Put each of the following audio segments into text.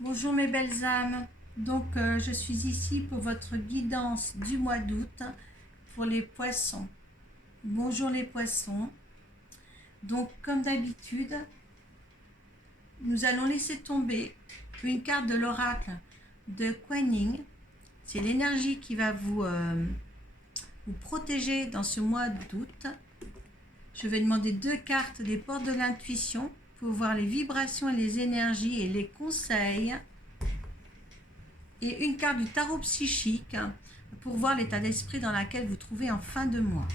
Bonjour mes belles âmes, je suis ici pour votre guidance du mois d'août pour les poissons. Bonjour les poissons. Donc comme d'habitude, nous allons laisser tomber une carte de l'oracle de Kuan Yin. C'est l'énergie qui va vous protéger dans ce mois d'août. Je vais demander 2 cartes des portes de l'intuition pour voir les vibrations et les énergies et les conseils. Et une carte du tarot psychique pour voir l'état d'esprit dans lequel vous trouvez en fin de mois.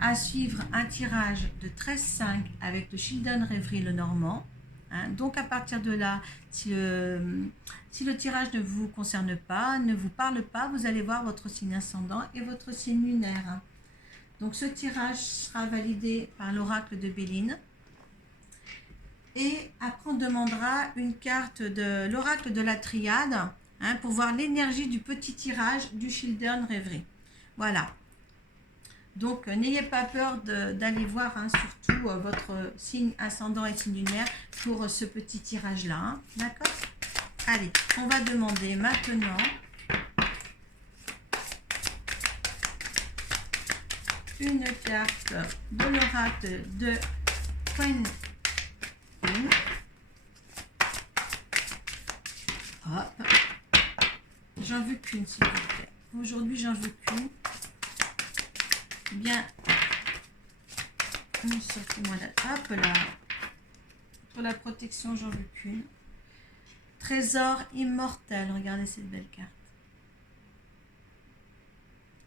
À suivre un tirage de 13-5 avec le Children Reverie le Normand. Donc à partir de là, si le tirage ne vous concerne pas, ne vous parle pas, vous allez voir votre signe ascendant et votre signe lunaire. Donc ce tirage sera validé par l'oracle de Béline. Et après on demandera une carte de l'oracle de la triade pour voir l'énergie du petit tirage du Children Reverie. Voilà. Donc n'ayez pas peur d'aller voir surtout votre signe ascendant et signe lunaire pour ce petit tirage là. D'accord? Allez, on va demander maintenant une carte de l'oracle de Kuan Yin. Hop. J'en veux qu'une, s'il vous plaît. Aujourd'hui, j'en veux qu'une. Bien. Sortez-moi là. Hop là. Pour la protection, j'en veux qu'une. Trésor immortel. Regardez cette belle carte.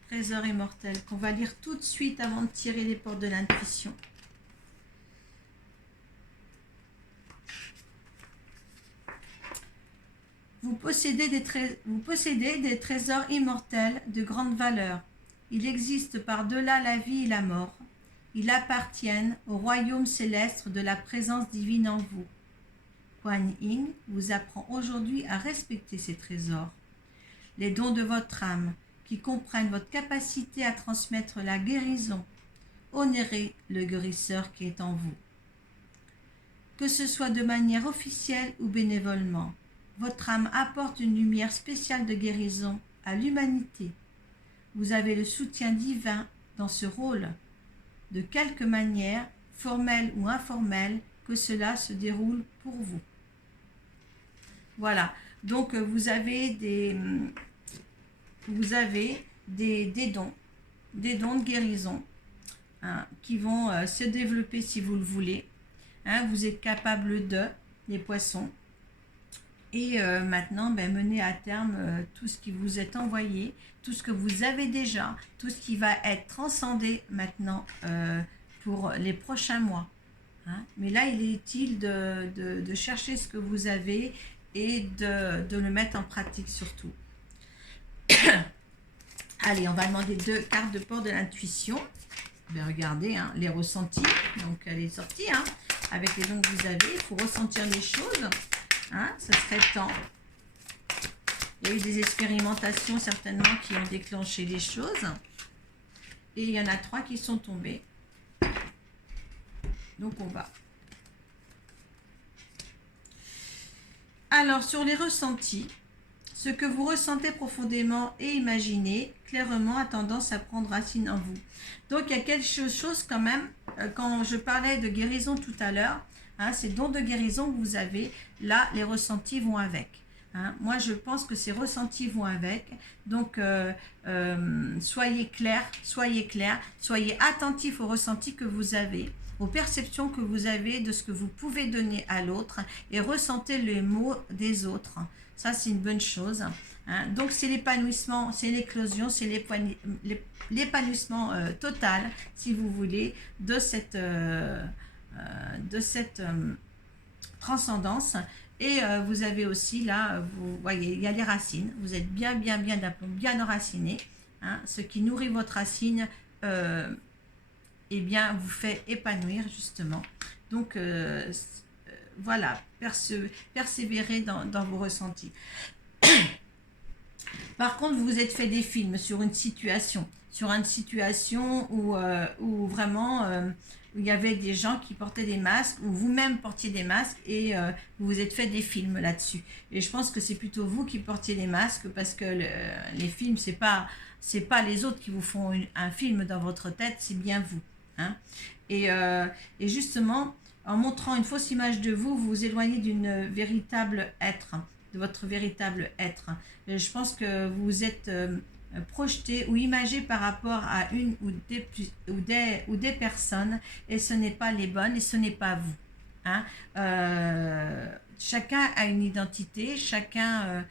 Trésor immortel qu'on va lire tout de suite avant de tirer les portes de l'intuition. Vous possédez des trésors immortels de grande valeur. Ils existent par-delà la vie et la mort. Ils appartiennent au royaume céleste de la présence divine en vous. Kuan Yin vous apprend aujourd'hui à respecter ces trésors. Les dons de votre âme, qui comprennent votre capacité à transmettre la guérison. Honorez le guérisseur qui est en vous. Que ce soit de manière officielle ou bénévolement, votre âme apporte une lumière spéciale de guérison à l'humanité. Vous avez le soutien divin dans ce rôle, de quelque manière, formelle ou informelle, que cela se déroule pour vous. Voilà, donc vous avez des dons de guérison qui vont se développer si vous le voulez. Vous êtes capable les poissons. Et maintenant, mener à terme tout ce qui vous est envoyé, tout ce que vous avez déjà, tout ce qui va être transcendé maintenant pour les prochains mois. Mais là, il est utile de chercher ce que vous avez et de le mettre en pratique surtout. Allez, on va demander 2 cartes de porte de l'intuition. Regardez les ressentis. Donc, elle est sortie. Avec les dons que vous avez, il faut ressentir les choses. Ce serait temps. Il y a eu des expérimentations certainement qui ont déclenché les choses. Et il y en a 3 qui sont tombées. Donc on va. Alors sur les ressentis, ce que vous ressentez profondément et imaginez clairement a tendance à prendre racine en vous. Donc il y a quelque chose quand même, quand je parlais de guérison tout à l'heure, ces dons de guérison que vous avez, là, les ressentis vont avec. Moi, je pense que ces ressentis vont avec. Donc, soyez clairs, soyez attentifs aux ressentis que vous avez, aux perceptions que vous avez de ce que vous pouvez donner à l'autre et ressentez les mots des autres. Ça, c'est une bonne chose. Donc, c'est l'épanouissement, c'est l'éclosion, c'est l'épanouissement total, si vous voulez, de cette transcendance. Et vous avez aussi là, vous voyez, il y a les racines. Vous êtes bien d'aplomb, bien enraciné. Ce qui nourrit votre racine, bien, vous fait épanouir justement. Donc, voilà, persévérer dans vos ressentis. Par contre, vous vous êtes fait des films sur une situation où vraiment il y avait des gens qui portaient des masques, ou vous-même portiez des masques, et vous vous êtes fait des films là-dessus. Et je pense que c'est plutôt vous qui portiez les masques, parce que les films, c'est pas les autres qui vous font un film dans votre tête, c'est bien vous. Hein. Et justement, en montrant une fausse image de vous, vous vous éloignez d'une véritable être, de votre véritable être. Et je pense que vous êtes projeté ou imagé par rapport à une ou des personnes, et ce n'est pas les bonnes, et ce n'est pas vous. Hein. Chacun a une identité, chacun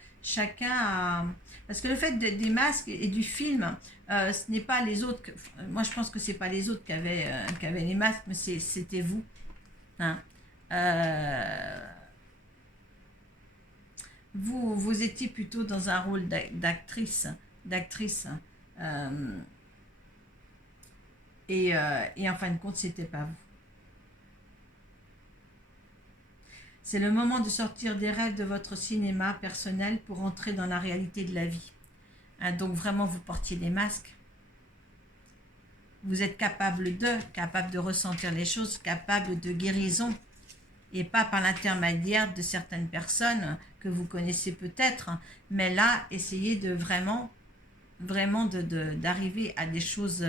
a... Parce que le fait des masques et du film, ce n'est pas les autres. Moi, je pense que c'est pas les autres qui avaient les masques, mais c'était vous. Hein. Vous étiez plutôt dans un rôle d'actrice, et en fin de compte, c'était pas vous. C'est le moment de sortir des rêves de votre cinéma personnel pour entrer dans la réalité de la vie. Hein, donc vraiment, vous portiez des masques. Vous êtes capable de ressentir les choses, capable de guérison, et pas par l'intermédiaire de certaines personnes que vous connaissez peut-être, mais là, essayez de vraiment d'arriver à des choses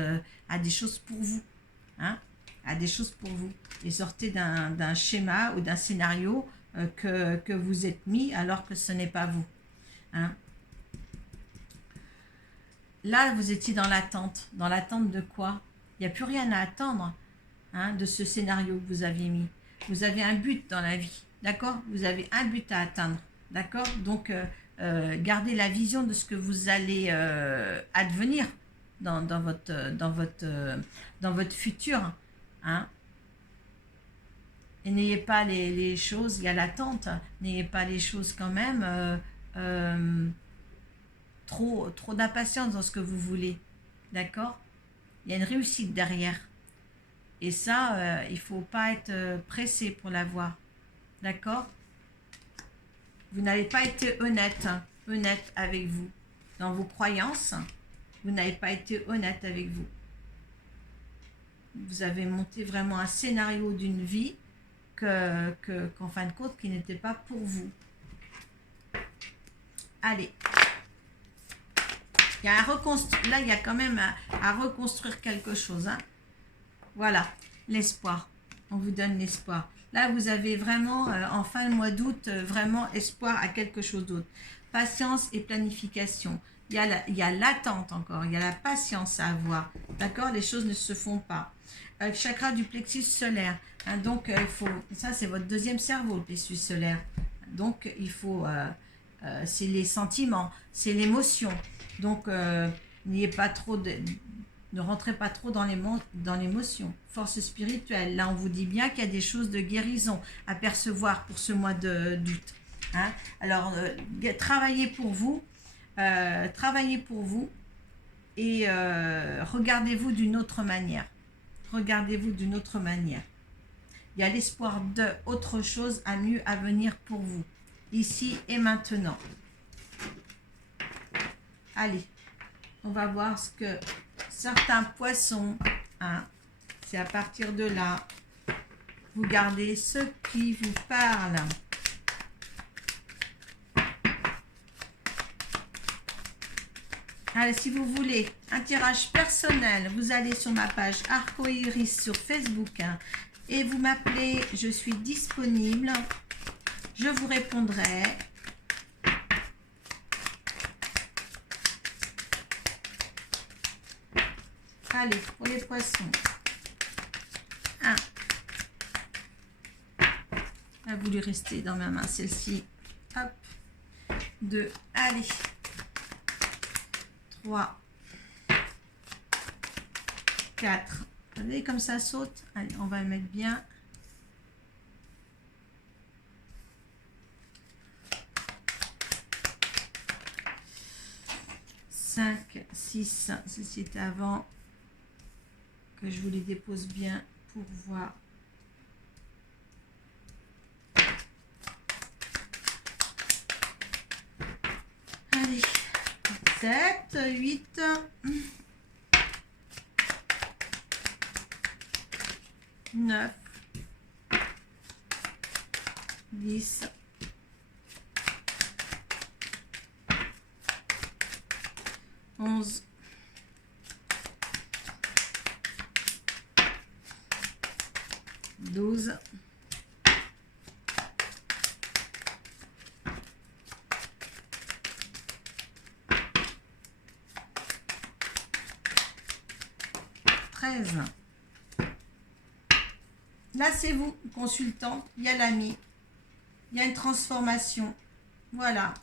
pour vous, hein, à des choses pour vous, et sortez d'un schéma ou d'un scénario que vous êtes mis alors que ce n'est pas vous. Hein. Là, vous étiez dans l'attente de quoi? Il n'y a plus rien à attendre, hein, de ce scénario que vous aviez mis. Vous avez un but dans la vie, d'accord? Vous avez un but à atteindre, d'accord? Donc, gardez la vision de ce que vous allez advenir dans votre futur, hein? Et n'ayez pas les choses, il y a l'attente, n'ayez pas les choses quand même trop d'impatience dans ce que vous voulez, d'accord? Il y a une réussite derrière. Et ça, il ne faut pas être pressé pour l'avoir. D'accord? Vous n'avez pas été honnête avec vous. Dans vos croyances, vous n'avez pas été honnête avec vous. Vous avez monté vraiment un scénario d'une vie qu'en fin de compte, qui n'était pas pour vous. Allez. Là, il y a quand même à reconstruire quelque chose. Hein. Voilà, l'espoir. On vous donne l'espoir. Là, vous avez vraiment, en fin de mois d'août, vraiment espoir à quelque chose d'autre. Patience et planification. Il y a l'attente encore, il y a la patience à avoir. D'accord? Les choses ne se font pas. Chakra du plexus solaire. Hein, donc, ça, c'est votre deuxième cerveau, le plexus solaire. Donc, il faut... c'est les sentiments, c'est l'émotion. Donc, n'ayez pas trop ne rentrez pas trop dans l'émotion. Force spirituelle, là on vous dit bien qu'il y a des choses de guérison à percevoir pour ce mois d'août. Hein? Alors, travaillez pour vous et regardez-vous d'une autre manière. Regardez-vous d'une autre manière. Il y a l'espoir d'autre chose à mieux à venir pour vous, ici et maintenant. Allez, on va voir ce que certains poissons, hein, c'est à partir de là, vous gardez ceux qui vous parlent. Allez, si vous voulez un tirage personnel, vous allez sur ma page Arcoiris sur Facebook, hein, et vous m'appelez, je suis disponible, je vous répondrai. Allez, pour les poissons. 1. Elle a voulu rester dans ma main, celle-ci. Hop. 2. Allez. 3. 4. Vous voyez comme ça saute. Allez, on va le mettre bien. 5, 6. Ceci était avant. Que je vous les dépose bien pour voir. Allez, 7, 8, 9, 10, 11, 12, 13. Là, c'est vous, consultant. Il y a l'ami. Il y a une transformation. Voilà.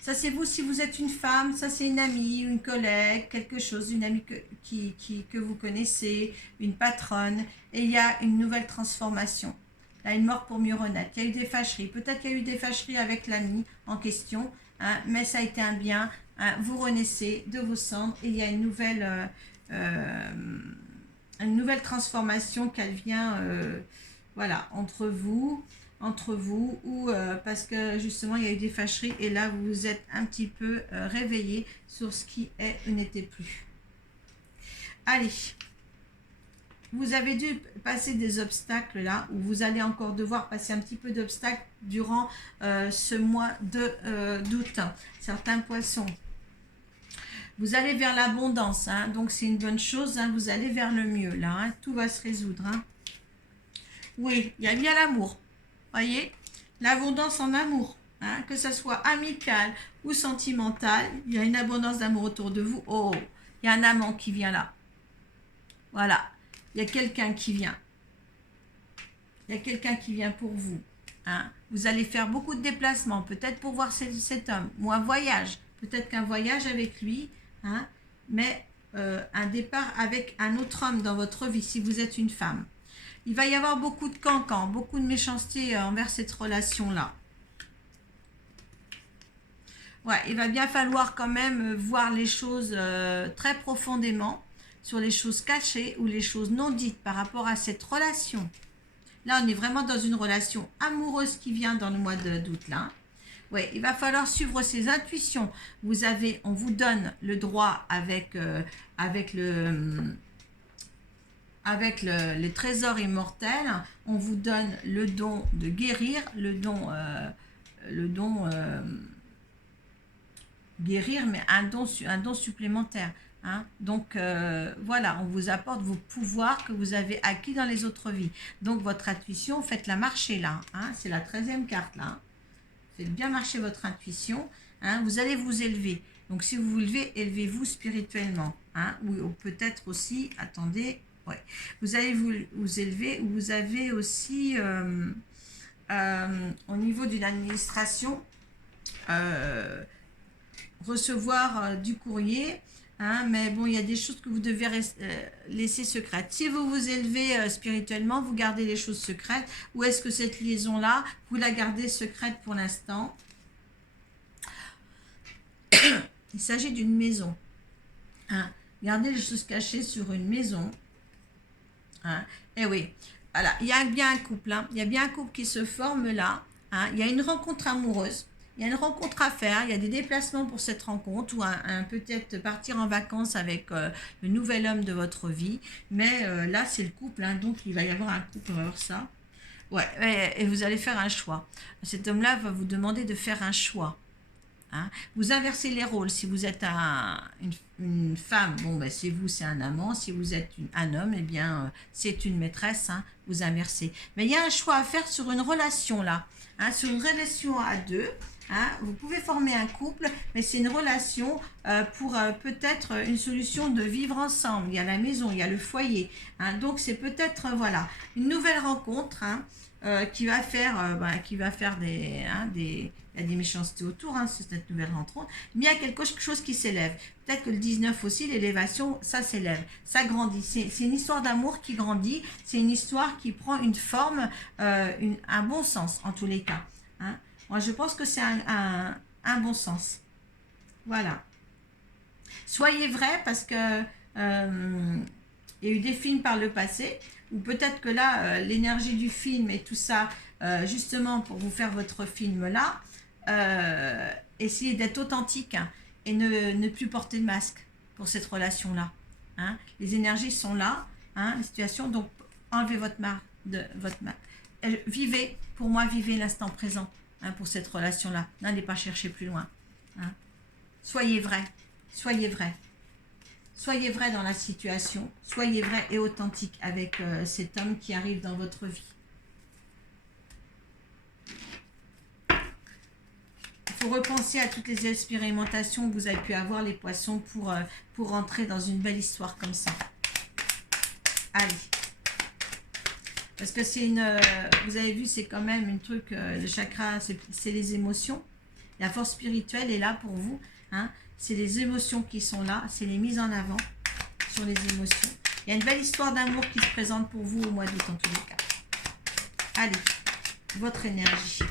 Ça, c'est vous si vous êtes une femme. Ça, c'est une amie, une collègue, quelque chose, une amie que vous connaissez, une patronne. Et il y a une nouvelle transformation. Là, une mort pour mieux renaître. Il y a eu des fâcheries. Peut-être qu'il y a eu des fâcheries avec l'ami en question. Hein, mais ça a été un bien. Hein, vous renaissez de vos cendres. Et il y a une nouvelle transformation qu'elle vient, voilà, entre vous, ou parce que justement il y a eu des fâcheries et là vous vous êtes un petit peu réveillé sur ce qui est ou n'était plus. Allez, vous avez dû passer des obstacles là, ou vous allez encore devoir passer un petit peu d'obstacles durant ce mois d'août. Certains poissons. Vous allez vers l'abondance, hein, donc c'est une bonne chose, hein, vous allez vers le mieux, là, hein, tout va se résoudre. Hein. Oui, il y a bien l'amour, voyez, l'abondance en amour, hein, que ce soit amical ou sentimental, il y a une abondance d'amour autour de vous. Oh, il y a un amant qui vient là, voilà, il y a quelqu'un qui vient, il y a quelqu'un qui vient pour vous. Hein. Vous allez faire beaucoup de déplacements, peut-être pour voir cet homme, ou un voyage, peut-être qu'un voyage avec lui, hein, mais un départ avec un autre homme dans votre vie si vous êtes une femme. Il va y avoir beaucoup de cancans, beaucoup de méchanceté envers cette relation-là. Ouais, il va bien falloir quand même voir les choses très profondément, sur les choses cachées ou les choses non dites par rapport à cette relation. Là, on est vraiment dans une relation amoureuse qui vient dans le mois d'août, là. Oui, il va falloir suivre ses intuitions. On vous donne le droit avec les trésors immortels. On vous donne le don de guérir, le don guérir, mais un don supplémentaire. Hein. Donc voilà, on vous apporte vos pouvoirs que vous avez acquis dans les autres vies. Donc votre intuition, faites-la marcher là. Hein. C'est la 13e carte là. Faites bien marcher votre intuition. Hein. Vous allez vous élever. Donc si vous vous levez, élevez-vous spirituellement. Hein. Ou peut-être aussi, attendez, ouais. Vous allez vous élever. Ou vous avez aussi, au niveau d'une administration, recevoir du courrier. Hein, mais bon, il y a des choses que vous devez laisser secrètes. Si vous vous élevez spirituellement, vous gardez les choses secrètes. Ou est-ce que cette liaison-là, vous la gardez secrète pour l'instant? Il s'agit d'une maison. Hein, gardez les choses cachées sur une maison. Hein, et oui, voilà, il y a bien un couple. Hein, il y a bien un couple qui se forme là. Hein, il y a une rencontre amoureuse. Il y a une rencontre à faire, il y a des déplacements pour cette rencontre ou peut-être partir en vacances avec le nouvel homme de votre vie. Mais là, c'est le couple, hein, donc il va y avoir un couple, on va voir ça. Ouais, et vous allez faire un choix. Cet homme-là va vous demander de faire un choix. Hein. Vous inversez les rôles. Si vous êtes une femme, bon, ben, c'est vous, c'est un amant. Si vous êtes un homme, eh bien, c'est une maîtresse. Hein, vous inversez. Mais il y a un choix à faire sur une relation là. Hein, sur une relation à deux. Hein, vous pouvez former un couple, mais c'est une relation pour peut-être une solution de vivre ensemble. Il y a la maison, il y a le foyer. Hein, donc c'est peut-être voilà une nouvelle rencontre hein, qui va faire il y a des méchancetés autour, hein, c'est cette nouvelle rencontre. Mais il y a quelque chose qui s'élève. Peut-être que le 19 aussi, l'élévation, ça s'élève, ça grandit. C'est une histoire d'amour qui grandit. C'est une histoire qui prend une forme, un bon sens en tous les cas. Hein. Moi, je pense que c'est un bon sens. Voilà. Soyez vrai parce que il y a eu des films par le passé, ou peut-être que là, l'énergie du film et tout ça, justement pour vous faire votre film là, essayez d'être authentique hein, et ne plus porter de masque pour cette relation-là. Hein. Les énergies sont là, hein, les situations, donc enlevez votre de votre mari. Vivez, pour moi, vivez l'instant présent hein, pour cette relation-là. N'allez pas chercher plus loin. Hein. Soyez vrai, soyez vrai. Soyez vrai dans la situation, soyez vrai et authentique avec cet homme qui arrive dans votre vie. Il faut repenser à toutes les expérimentations que vous avez pu avoir, les poissons, pour rentrer dans une belle histoire comme ça. Allez. Parce que c'est une... vous avez vu, c'est quand même un truc, le chakra, c'est les émotions. La force spirituelle est là pour vous. Hein. C'est les émotions qui sont là, c'est les mises en avant sur les émotions. Il y a une belle histoire d'amour qui se présente pour vous au mois d'août en tous les cas. Allez, votre énergie.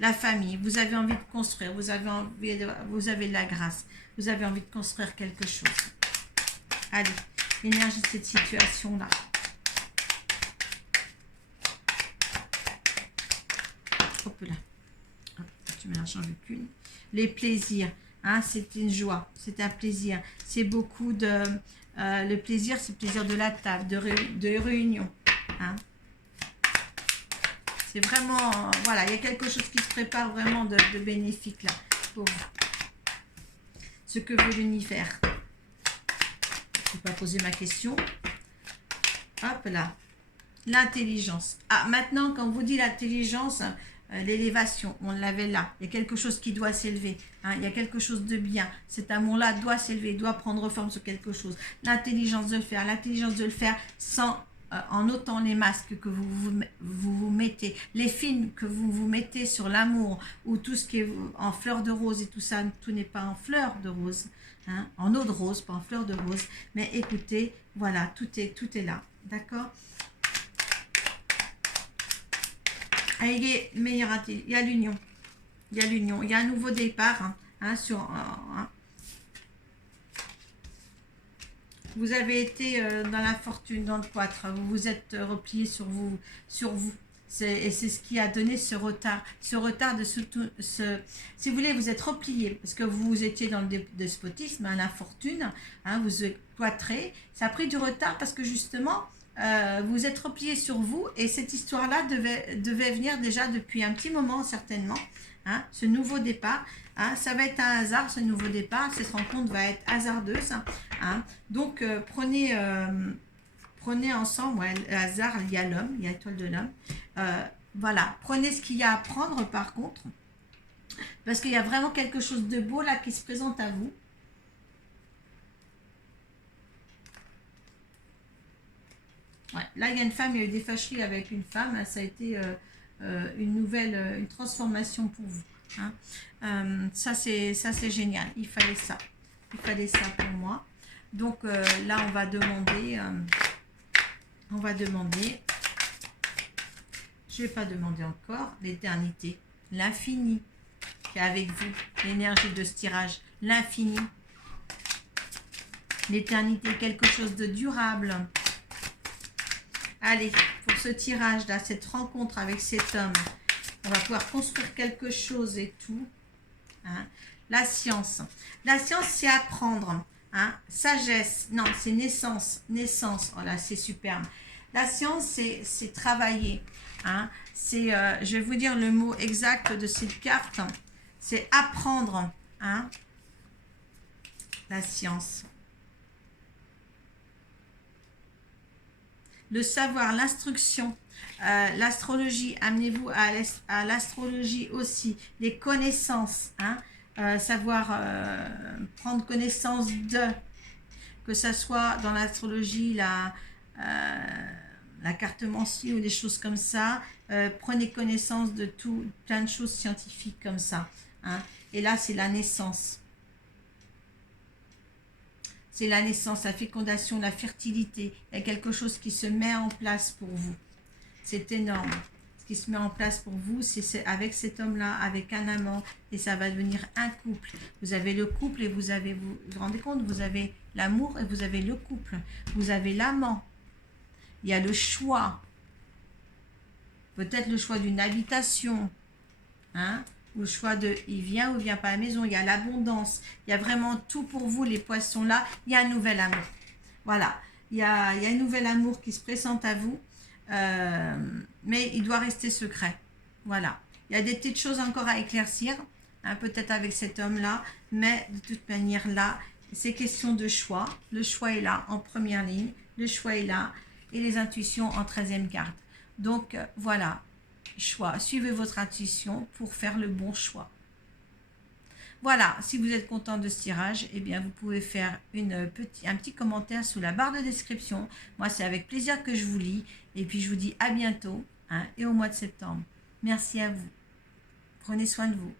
La famille, vous avez envie de construire, vous avez de la grâce, vous avez envie de construire quelque chose. Allez, l'énergie de cette situation-là. Hop là. Hop, tu mélanges avec une. Les plaisirs, hein, c'est une joie, c'est un plaisir. C'est beaucoup de... le plaisir, c'est le plaisir de la table, de réunion. Hein. C'est vraiment... voilà, il y a quelque chose qui se prépare vraiment de bénéfique là, pour ce que veut l'univers. Je ne vais pas poser ma question. Hop là. L'intelligence. Ah, maintenant, quand on vous dit l'intelligence... l'élévation, on l'avait là. Il y a quelque chose qui doit s'élever. Hein, il y a quelque chose de bien. Cet amour-là doit s'élever, doit prendre forme sur quelque chose. L'intelligence de le faire sans, en ôtant les masques que vous mettez, les films que vous mettez sur l'amour, ou tout ce qui est en fleur de rose et tout ça, tout n'est pas en fleur de rose, hein, en eau de rose, pas en fleur de rose. Mais écoutez, voilà, tout est là. D'accord ? Il y a l'union, il y a un nouveau départ vous avez été dans la fortune, dans le cloître, vous vous êtes replié sur vous, et c'est ce qui a donné ce retard de si vous voulez, vous êtes replié parce que vous étiez dans le despotisme, la fortune, hein, vous êtes cloîtré, ça a pris du retard parce que justement vous êtes replié sur vous et cette histoire-là devait venir déjà depuis un petit moment certainement, hein, ce nouveau départ, hein, ça va être un hasard ce nouveau départ, cette rencontre va être hasardeuse, hein, donc prenez ensemble, ouais, le hasard, il y a l'homme, il y a l'étoile de l'homme, voilà, prenez ce qu'il y a à prendre par contre, parce qu'il y a vraiment quelque chose de beau là qui se présente à vous. Ouais, là, il y a une femme, il y a eu des fâcheries avec une femme, ça a été une transformation pour vous. Hein. Ça, c'est génial. Il fallait ça pour moi. Donc là, on va demander, je ne vais pas demander encore, l'éternité, l'infini qui est avec vous, l'énergie de ce tirage, l'infini, l'éternité, quelque chose de durable. Allez, pour ce tirage-là, cette rencontre avec cet homme, on va pouvoir construire quelque chose et tout. Hein. La science, c'est apprendre. Hein. Sagesse, non, c'est naissance. Oh là, c'est superbe. La science, c'est travailler. Hein. Je vais vous dire le mot exact de cette carte. C'est apprendre. Hein. La science. Le savoir, l'instruction, l'astrologie, amenez-vous à l'astrologie aussi, les connaissances, hein, savoir prendre connaissance de, que ça soit dans l'astrologie, la cartomancie ou des choses comme ça, prenez connaissance de tout, plein de choses scientifiques comme ça. Hein, et là, c'est la naissance. C'est la naissance, la fécondation, la fertilité. Il y a quelque chose qui se met en place pour vous. C'est énorme. Ce qui se met en place pour vous, c'est avec cet homme-là, avec un amant, et ça va devenir un couple. Vous avez le couple et vous vous rendez compte, vous avez l'amour et vous avez le couple. Vous avez l'amant. Il y a le choix. Peut-être le choix d'une habitation. Hein? Ou le choix de il vient ou il vient pas à la maison, il y a l'abondance, il y a vraiment tout pour vous les poissons là, il y a un nouvel amour. Voilà, il y a un nouvel amour qui se présente à vous. mais il doit rester secret. Voilà. Il y a des petites choses encore à éclaircir, hein, peut-être avec cet homme-là, mais de toute manière, là, c'est question de choix. Le choix est là en première ligne, le choix est là, et les intuitions en 13e carte. Donc, voilà, choix. Suivez votre intuition pour faire le bon choix. Voilà, si vous êtes content de ce tirage, eh bien, vous pouvez faire un petit commentaire sous la barre de description. Moi, c'est avec plaisir que je vous lis. Et puis, je vous dis à bientôt, hein, et au mois de septembre. Merci à vous. Prenez soin de vous.